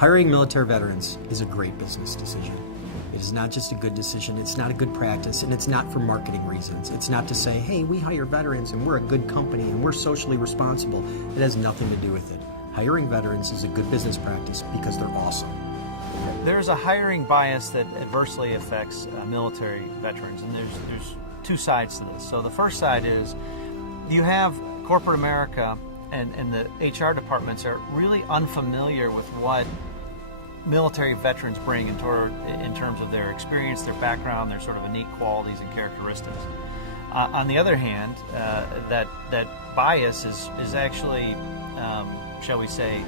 Hiring military veterans is a great business decision. It is not just a good decision, it's not a good practice, and it's not for marketing reasons. It's not to say, hey, we hire veterans and we're a good company and we're socially responsible. It has nothing to do with it. Hiring veterans is a good business practice because they're awesome. There's a hiring bias that adversely affects military veterans, and there's two sides to this. So the first side is you have corporate America and the HR departments are really unfamiliar with what military veterans bring in terms of their experience, their background, their sort of innate qualities and characteristics. On the other hand, that bias is actually, shall we say,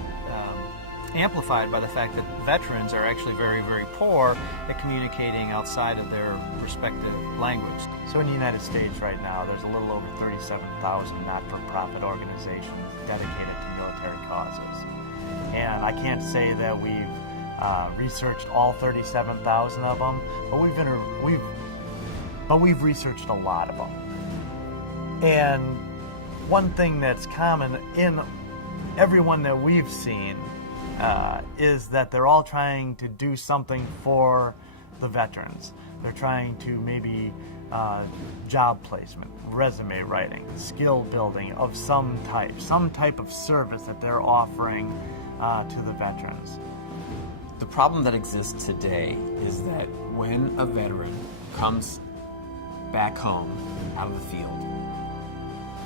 amplified by the fact that veterans are actually very, very poor at communicating outside of their respective language. So in the United States right now, there's a little over 37,000 not-for-profit organizations dedicated to military causes. And I can't say that we've researched all 37,000 of them, but we've researched a lot of them. And one thing that's common in everyone that we've seen is that they're all trying to do something for the veterans. They're trying to maybe job placement, resume writing, skill building of some type of service that they're offering to the veterans. The problem that exists today is that when a veteran comes back home out of the field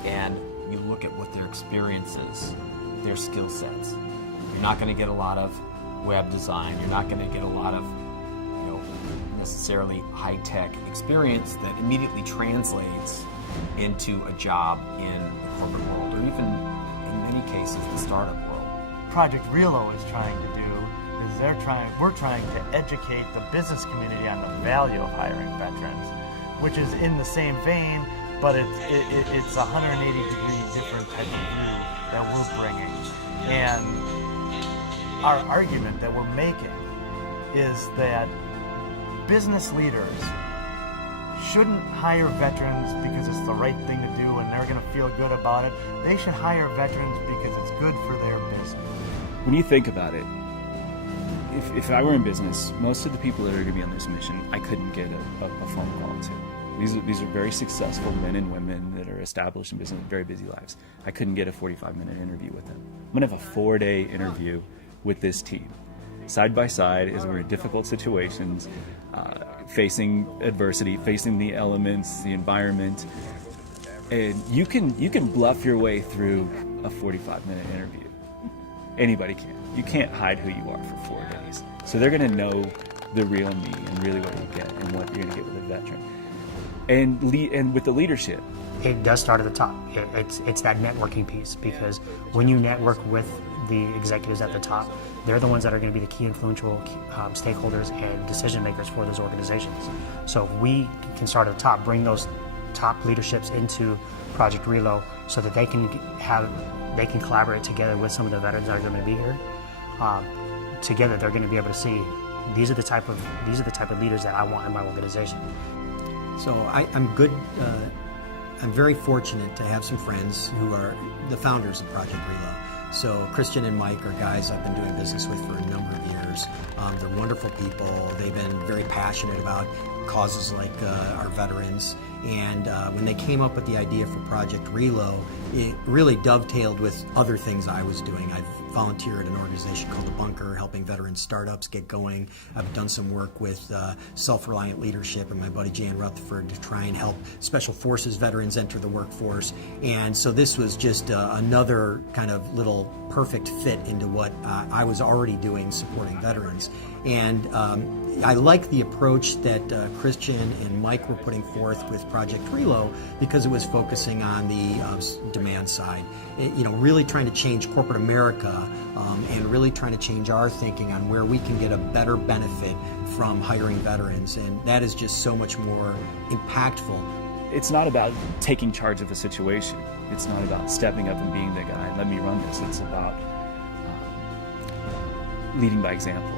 and you look at what their experience is, their skill sets, you're not going to get a lot of web design, you're not going to get a lot of necessarily high-tech experience that immediately translates into a job in the corporate world, or even in many cases the startup world. Project Ralo is trying to do is we're trying to educate the business community on the value of hiring veterans, which is in the same vein, but it's a 180-degree different type of view that we're bringing. And our argument that we're making is that business leaders shouldn't hire veterans because it's the right thing to do and they're going to feel good about it. They should hire veterans because it's good for their business. When you think about it, if I were in business, most of the people that are going to be on this mission, I couldn't get a phone call to. These are very successful men and women that are established in business, very busy lives. I couldn't get a 45-minute interview with them. I'm going to have a 4-day interview with this team, side by side, as we're in difficult situations, facing adversity, facing the elements, the environment, and you can bluff your way through a 45-minute interview. Anybody can. You can't hide who you are for 4 days. So they're going to know the real me and really what you get and what you're going to get with a veteran. And with the leadership, it does start at the top. It's that networking piece, because when you network with the executives at the top, they're the ones that are going to be the key influential stakeholders and decision makers for those organizations. So if we can start at the top, bring those top leaderships into Project Relo so that they can collaborate together with some of the veterans that are going to be here. Together, they're going to be able to see these are the type of leaders that I want in my organization. So I'm good. I'm very fortunate to have some friends who are the founders of Project Relo. So Christian and Mike are guys I've been doing business with for a number of years. They're wonderful people. They've been very passionate about causes like our veterans. And when they came up with the idea for Project Relo, it really dovetailed with other things I was doing. I've volunteered at an organization called The Bunker, helping veteran startups get going. I've done some work with Self-Reliant Leadership and my buddy Jan Rutherford to try and help Special Forces veterans enter the workforce. And so this was just another kind of little perfect fit into what I was already doing supporting veterans. And I like the approach that Christian and Mike were putting forth with Project Relo, because it was focusing on the demand side. Really trying to change corporate America and really trying to change our thinking on where we can get a better benefit from hiring veterans. And that is just so much more impactful. It's not about taking charge of a situation. It's not about stepping up and being the guy, let me run this. It's about leading by example.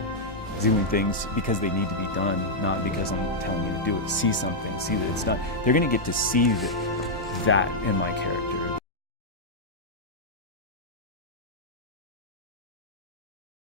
Doing things because they need to be done, not because I'm telling you to do it. See something, see that it's done. They're going to get to see that in my character.